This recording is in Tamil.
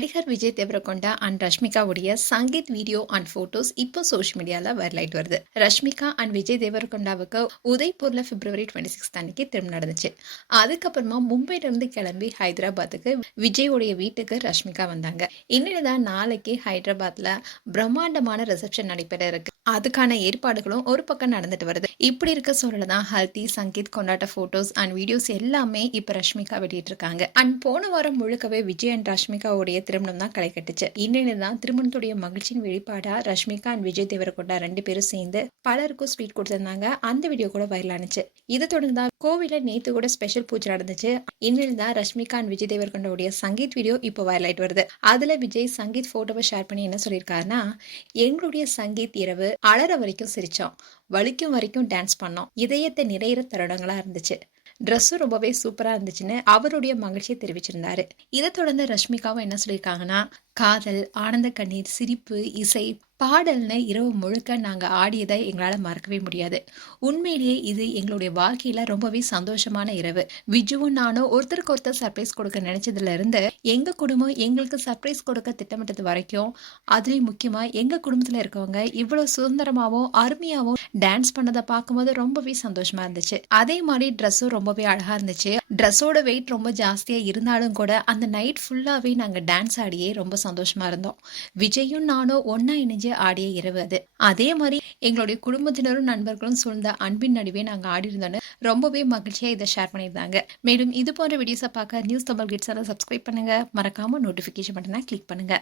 நடிகர் விஜய் தேவரகொண்டா அண்ட் ரஷ்மிகா உடைய சங்கீத் வீடியோ அண்ட் போட்டோஸ் இப்போ சோஷியல் மீடியால வைரல் ஆயிட்டு வருது. ரஷ்மிகா அண்ட் விஜய் தேவரகொண்டாவுக்கு உதய்பூர்ல பிப்ரவரி 26 அன்னைக்கு திருமணம் நடந்துச்சு. அதுக்கப்புறமா மும்பைல இருந்து கிளம்பி ஹைதராபாத்துக்கு விஜயோடைய வீட்டுக்கு ரஷ்மிகா வந்தாங்க. இன்னும் நாளைக்கு ஹைதராபாத்ல பிரம்மாண்டமான ரிசப்ஷன் நடைபெற இருக்கு. அதுக்கான ஏற்பாடுகளும் ஒரு பக்கம் நடந்துட்டு வருது. இப்படி இருக்க சூழல தான் ஹல்தி சங்கீத் கொண்டாட்ட போட்டோஸ் அண்ட் வீடியோஸ் எல்லாமே இப்ப ரஷ்மிகா வெளியிட்டு இருக்காங்க. அண்ட் போன வாரம் முழுக்கவே விஜய் அண்ட் ரஷ்மிகாவுடைய திருமணம் தான் களை கட்டுச்சு. இன்னும் தான் திருமணத்துடைய மகிழ்ச்சியின் வெளிப்பாடா ரஷ்மிகா அண்ட் விஜய் தேவரகொண்டா 2 பேரும் சேர்ந்து பலருக்கும் ஸ்வீட் கொடுத்திருந்தாங்க. அந்த வீடியோ கூட வைரல் ஆனிச்சு. இதை தொடர்ந்து தான் கோவில நேத்து கூட ஸ்பெஷல் பூஜை நடந்துச்சு. இன்னும் தான் ரஷ்மிகா அண்ட் விஜய் தேவரகொண்டாவுடைய சங்கீத் வீடியோ இப்போ வைரல் ஆயிட்டு வருது. அதுல விஜய் சங்கீத் போட்டோவை ஷேர் பண்ணி என்ன சொல்லியிருக்காருன்னா, எங்களுடைய சங்கீத் இரவு அழற வரைக்கும் சிரிச்சோம், வலிக்கும் வரைக்கும் டான்ஸ் பண்ணோம், இதயத்தை நிறையிற தருணங்களா இருந்துச்சு, ட்ரெஸ்ஸும் ரொம்பவே சூப்பரா இருந்துச்சுன்னு அவருடைய மகிழ்ச்சியை தெரிவிச்சிருந்தாரு. இதை தொடர்ந்து ரஷ்மிகாவும் என்ன சொல்லியிருக்காங்கன்னா, காதல், ஆனந்த கண்ணீர், சிரிப்பு, இசை, பாடல்னு இரவு முழுக்க நாங்க ஆடியதை எங்களால மறக்கவே முடியாது. உண்மையிலேயே இது எங்களுடைய வாழ்க்கையில ரொம்பவே சந்தோஷமான இரவு. விஜுவும் நானும் ஒருத்தருக்கு ஒருத்தர் சர்ப்ரைஸ் கொடுக்க நினைச்சதுல இருந்து எங்க குடும்பம் எங்களுக்கு சர்ப்ரைஸ் கொடுக்க திட்டமிட்டது வரைக்கும், அதுலயும் முக்கியமா எங்க குடும்பத்துல இருக்கவங்க இவ்வளவு சுதந்திரமாவும் அருமையாவும் டான்ஸ் பண்ணதை பார்க்கும்போது ரொம்பவே சந்தோஷமா இருந்துச்சு. அதே மாதிரி ட்ரெஸ்ஸும் ரொம்பவே அழகா இருந்துச்சு. ட்ரெஸ்ஸோட வெயிட் ரொம்ப ஜாஸ்தியா இருந்தாலும் கூட அந்த நைட் ஃபுல்லாவே நாங்க டான்ஸ் ஆடியே ரொம்ப சந்தோஷமா இருந்தோம். விஜயும் நானும் ஒன்னா இணைஞ்சு ஆடிய இரவு அது. அதே மாதிரி எங்களுடைய குடும்பத்தினரும் நண்பர்களும் சூழ்ந்த அன்பின் நடுவே நாங்க ஆடி இருந்தோன்னு ரொம்பவே மகிழ்ச்சியா இதை ஷேர் பண்ணியிருந்தாங்க. மேலும் இது போன்ற வீடியோஸை பார்க்க நியூஸ் தமிழ் கிட்ஸ் சப்ஸ்கிரைப் பண்ணுங்க. மறக்காம நோட்டிபிகேஷன் பட்டனை கிளிக் பண்ணுங்க.